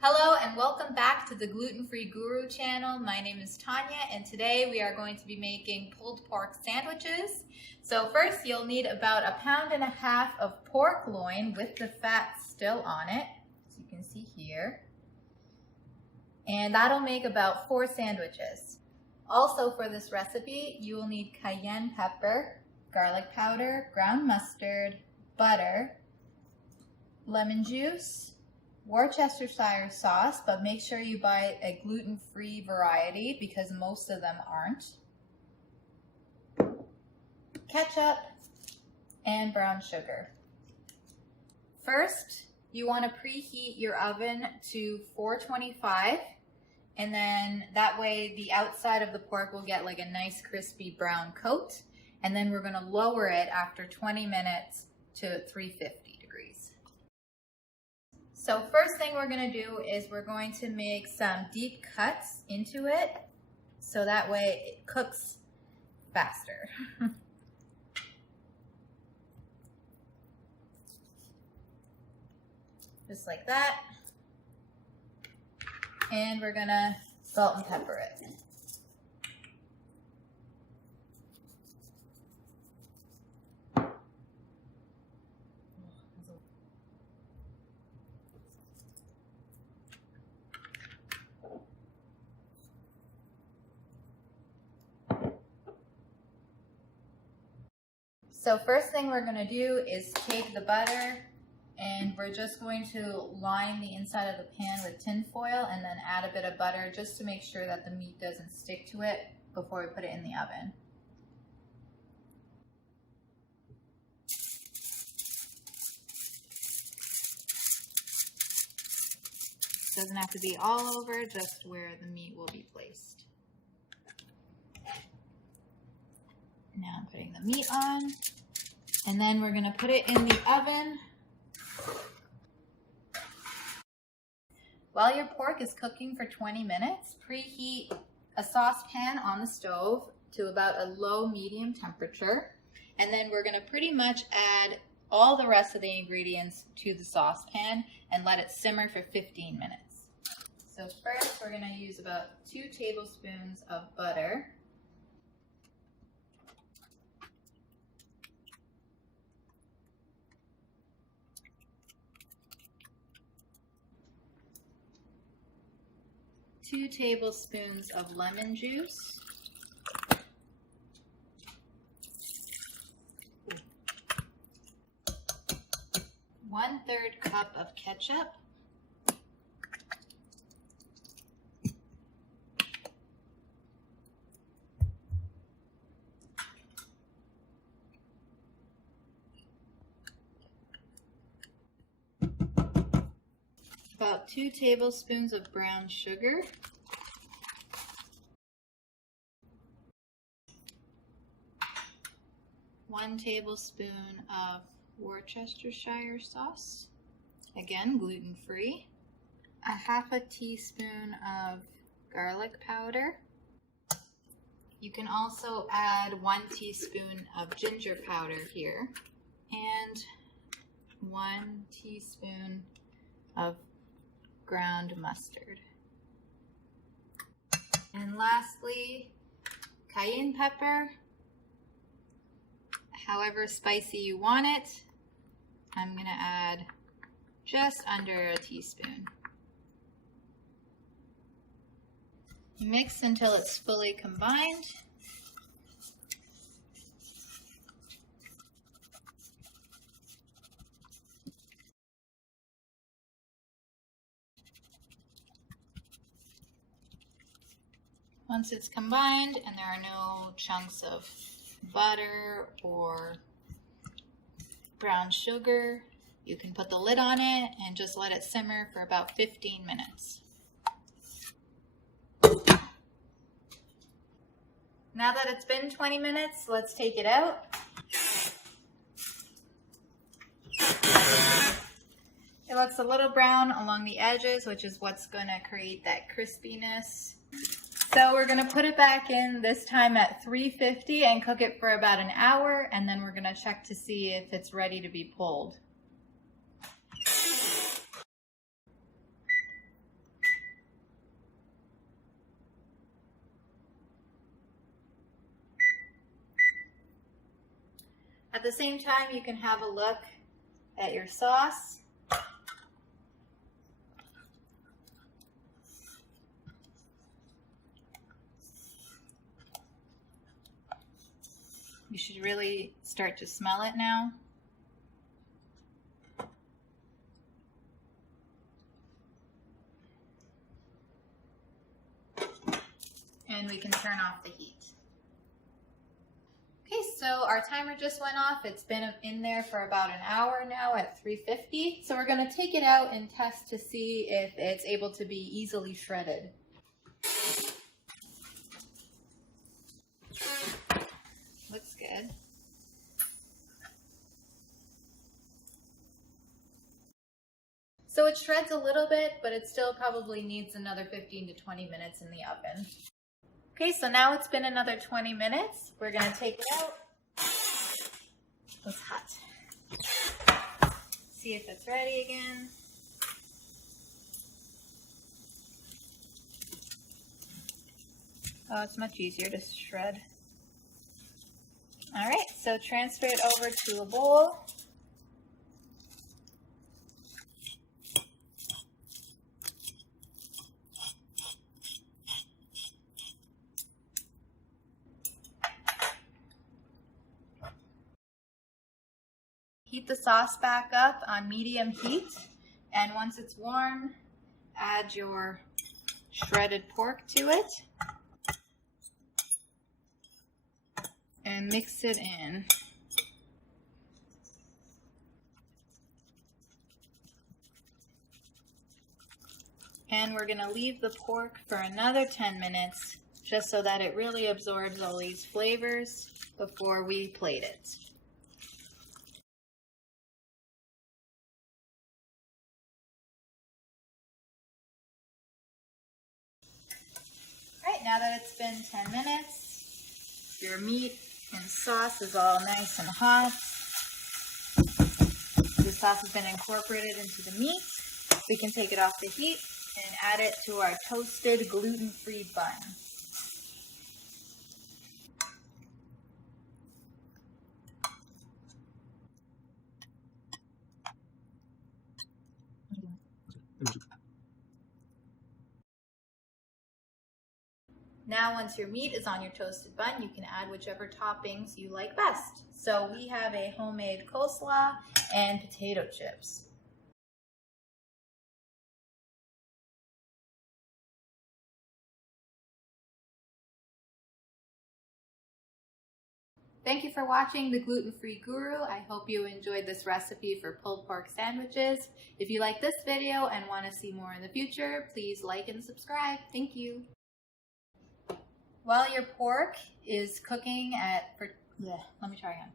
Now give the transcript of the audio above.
Hello and welcome back to the Gluten-Free Guru channel. My name is Tanya and today we are going to be making pulled pork sandwiches. So first you'll need about 1.5 pounds of pork loin with the fat still on it, as you can see here. And that'll make about 4 sandwiches. Also for this recipe, you will need cayenne pepper, garlic powder, ground mustard, butter, lemon juice, Worcestershire sauce, but make sure you buy a gluten-free variety because most of them aren't, ketchup, and brown sugar. First, you want to preheat your oven to 425, and then that way the outside of the pork will get like a nice crispy brown coat, and then we're going to lower it after 20 minutes to 350 degrees. So first thing we're going to do is we're going to make some deep cuts into it so that way it cooks faster. Just like that. And we're going to salt and pepper it. So first thing we're going to do is take the butter and we're just going to line the inside of the pan with tin foil and then add a bit of butter just to make sure that the meat doesn't stick to it before we put it in the oven. It doesn't have to be all over, just where the meat will be placed. Now I'm putting the meat on, and then we're going to put it in the oven. While your pork is cooking for 20 minutes, preheat a saucepan on the stove to about a low-medium temperature, and then we're going to pretty much add all the rest of the ingredients to the saucepan and let it simmer for 15 minutes. So first we're going to use about 2 tablespoons of butter. Two tablespoons of lemon juice, 1/3 cup of ketchup, about 2 tablespoons of brown sugar, one tablespoon of Worcestershire sauce, again gluten-free, 1/2 teaspoon of garlic powder. You can also add 1 teaspoon of ginger powder here, and 1 teaspoon of ground mustard. And lastly, cayenne pepper, however spicy you want it. I'm going to add just under a teaspoon. Mix until it's fully combined. Once it's combined and there are no chunks of butter or brown sugar, you can put the lid on it and just let it simmer for about 15 minutes. Now that it's been 20 minutes, let's take it out. It looks a little brown along the edges, which is what's going to create that crispiness. So we're going to put it back in, this time at 350, and cook it for about an hour, and then we're going to check to see if it's ready to be pulled. At the same time, you can have a look at your sauce. You should really start to smell it now. And we can turn off the heat. Okay, so our timer just went off. It's been in there for about an hour now at 350. So we're gonna take it out and test to see if it's able to be easily shredded. Looks good. So it shreds a little bit, but it still probably needs another 15 to 20 minutes in the oven. Okay, so now it's been another 20 minutes. We're gonna take it out. It's hot. See if it's ready again. Oh, it's much easier to shred. All right, so transfer it over to a bowl. Heat the sauce back up on medium heat, and once it's warm, add your shredded pork to it and mix it in. And we're going to leave the pork for another 10 minutes just so that it really absorbs all these flavors before we plate it. Alright, now that it's been 10 minutes, your meat and sauce is all nice and hot. The sauce has been incorporated into the meat. We can take it off the heat and add it to our toasted gluten-free bun. Now, once your meat is on your toasted bun, you can add whichever toppings you like best. So we have a homemade coleslaw and potato chips. Thank you for watching The Gluten-Free Guru. I hope you enjoyed this recipe for pulled pork sandwiches. If you like this video and want to see more in the future, please like and subscribe. Thank you. While your pork is cooking let me try again.